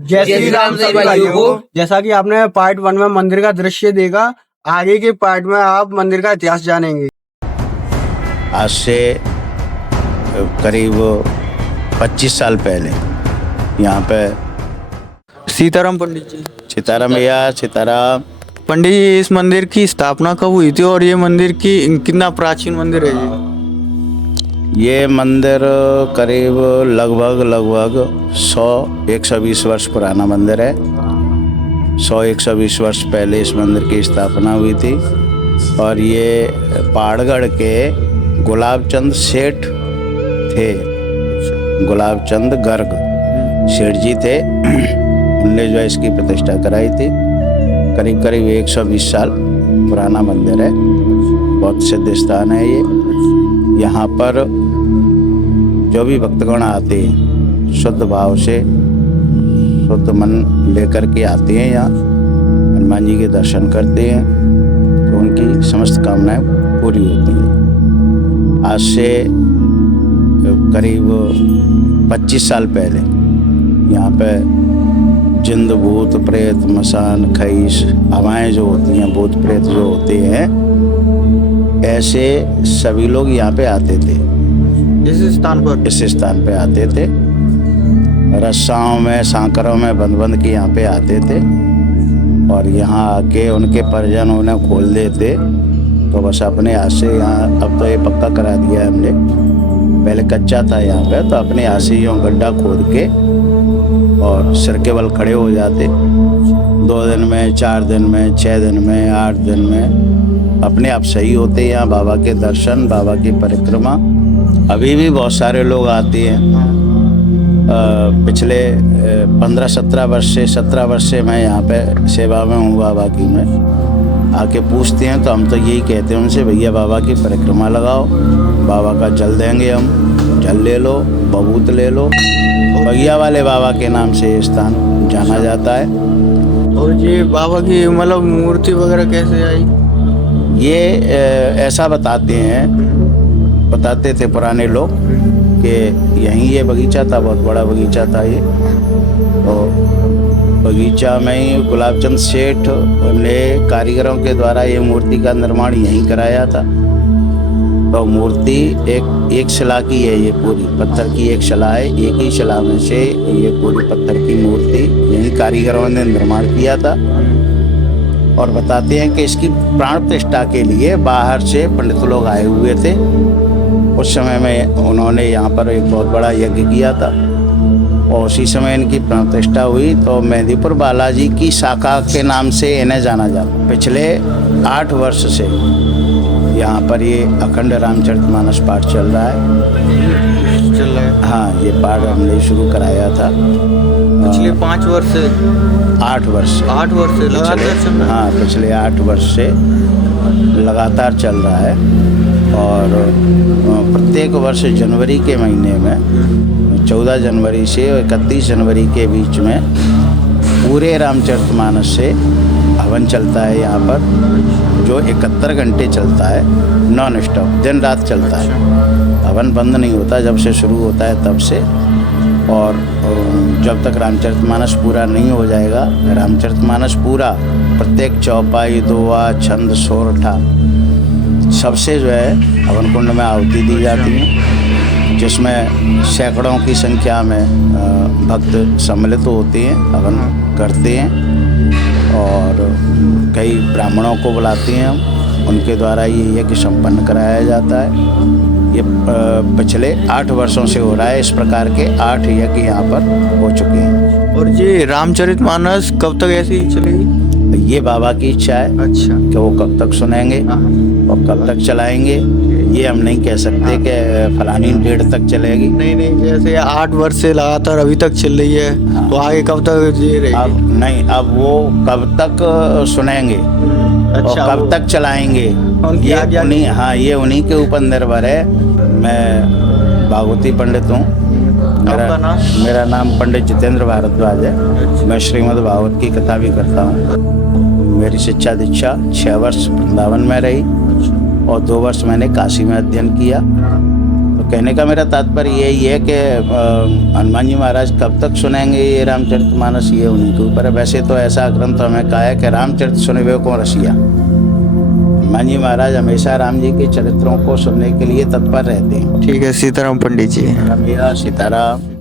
जय श्री राम सभी भाइयों को। जैसा कि आपने पार्ट 1 में मंदिर का दृश्य देखा, आगे के पार्ट में आप मंदिर का इतिहास जानेंगे। आज से करीब 25 साल पहले यहाँ पे सीताराम पंडित जी। सीताराम पंडित जी, इस मंदिर की स्थापना कब हुई थी और ये मंदिर की कितना प्राचीन मंदिर है ये मंदिर करीब लगभग 100-120 वर्ष पुराना मंदिर है। 100-120 वर्ष पहले इस मंदिर की स्थापना हुई थी और ये पहाड़गढ़ के गुलाबचंद सेठ थे। गुलाबचंद गर्ग सेठ जी थे, उनने जो है इसकी प्रतिष्ठा कराई थी। करीब 120 साल पुराना मंदिर है, बहुत सिद्ध स्थान है ये। यहाँ पर जो भी भक्तगण आते हैं शुद्ध भाव से, शुद्ध मन लेकर के आते हैं, यहाँ हनुमान जी के दर्शन करते हैं तो उनकी समस्त कामनाएं पूरी होती हैं। आज से करीब 25 साल पहले यहाँ पे जिंद, भूत, प्रेत, मसान, खईस, हवाएं जो होती हैं, भूत प्रेत जो होते हैं, ऐसे सभी लोग यहाँ पे आते थे। इस स्थान पे आते थे, रस्साओं में, सांकरों में बंद के यहाँ पे आते थे और यहाँ आके उनके परिजन उन्हें खोल देते तो बस अपने हाथ से यहाँ, अब तो ये पक्का करा दिया है हमने, पहले कच्चा था यहाँ पे, तो अपने हाथ से यूँ गड्ढा खोद के और सिर के बल खड़े हो जाते। 2 दिन में, 4 दिन में, 6 दिन में, 8 दिन में अपने आप सही होते। यहाँ बाबा के दर्शन, बाबा की परिक्रमा अभी भी बहुत सारे लोग आते हैं। पिछले 15-17 वर्ष से मैं यहाँ पे सेवा में हूँ बाबा की। मैं आके पूछते हैं तो हम तो यही कहते हैं उनसे, भैया बाबा की परिक्रमा लगाओ, बाबा का जल देंगे हम, जल ले लो, बबूत ले लो। बगिया वाले बाबा के नाम से ये स्थान जाना जाता है। और ये बाबा की मतलब मूर्ति वगैरह कैसे आई? ये ऐसा बताते थे पुराने लोग कि यहीं ये बगीचा था, बहुत बड़ा बगीचा था ये। तो बगीचा में ही गुलाबचंद सेठ ने कारीगरों के द्वारा ये मूर्ति का निर्माण यहीं कराया था। तो मूर्ति एक शिला की है, ये पूरी पत्थर की एक शिला है। एक ही शिला में से ये पूरी पत्थर की मूर्ति यहीं कारीगरों ने निर्माण किया था। और बताते हैं कि इसकी प्राण प्रतिष्ठा के लिए बाहर से पंडित लोग आए हुए थे। उस समय में उन्होंने यहाँ पर एक बहुत बड़ा यज्ञ किया था और उसी समय इनकी प्राण प्रतिष्ठा हुई। तो मेहंदीपुर बालाजी की शाखा के नाम से इन्हें जाना जाता। पिछले 8 वर्ष से यहाँ पर ये अखंड रामचरितमानस पाठ चल रहा है। हाँ, ये पाठ हमने शुरू कराया था पिछले 5 वर्ष से 8 वर्ष से लगातार। हाँ, पिछले 8 वर्ष से लगातार चल रहा है। और प्रत्येक वर्ष जनवरी के महीने में 14 जनवरी से 31 जनवरी के बीच में पूरे रामचरितमानस से हवन चलता है यहाँ पर, जो 71 घंटे चलता है, नॉन स्टॉप, दिन रात चलता है। हवन बंद नहीं होता, जब से शुरू होता है तब से, और जब तक रामचरितमानस पूरा नहीं हो जाएगा। रामचरितमानस पूरा, प्रत्येक चौपाई, दोहा, छंद, सोरठा सबसे जो है हवन कुंड में आहुति दी जाती है, जिसमें सैकड़ों की संख्या में भक्त सम्मिलित होते हैं, हवन करते हैं। और कई ब्राह्मणों को बुलाते हैं हम, उनके द्वारा ये यज्ञ संपन्न कराया जाता है। ये पिछले 8 वर्षों से हो रहा है। इस प्रकार के 8 यज्ञ यहाँ पर हो चुके हैं। और ये रामचरितमानस कब तक ऐसे ही चलेगी? ये बाबा की इच्छा है। अच्छा, कि वो कब तक सुनेंगे और कब तक चलाएंगे, ये हम नहीं कह सकते कि फलानी डेट तक चलेगी। नहीं, जैसे 8 वर्ष से लगातार अभी तक चल रही है। हाँ। तो आगे कब तक ये रहेगी? अब नहीं, अब वो कब तक सुनेंगे। अच्छा, और कब तक चलाएंगे, ये उन्हीं के ऊपर निर्भर है। मैं भागवती पंडित हूँ। मेरा नाम पंडित जितेंद्र भारद्वाज है। मैं श्रीमद् भागवत की कथा भी करता हूँ। मेरी शिक्षा दीक्षा 6 वर्ष वृंदावन में रही और 2 वर्ष मैंने काशी में अध्ययन किया। तो कहने का मेरा तात्पर्य यही है कि हनुमान जी महाराज कब तक सुनेंगे ये रामचरितमानस, ये उनके ऊपर है। वैसे तो ऐसा ग्रंथ हमें कहा है कि रामचरित सुनवे को रसिया। हनुमान जी महाराज हमेशा राम जी के चरित्रों को सुनने के लिए तत्पर रहते हैं। ठीक है, सीताराम पंडित जी। रमिया सीताराम।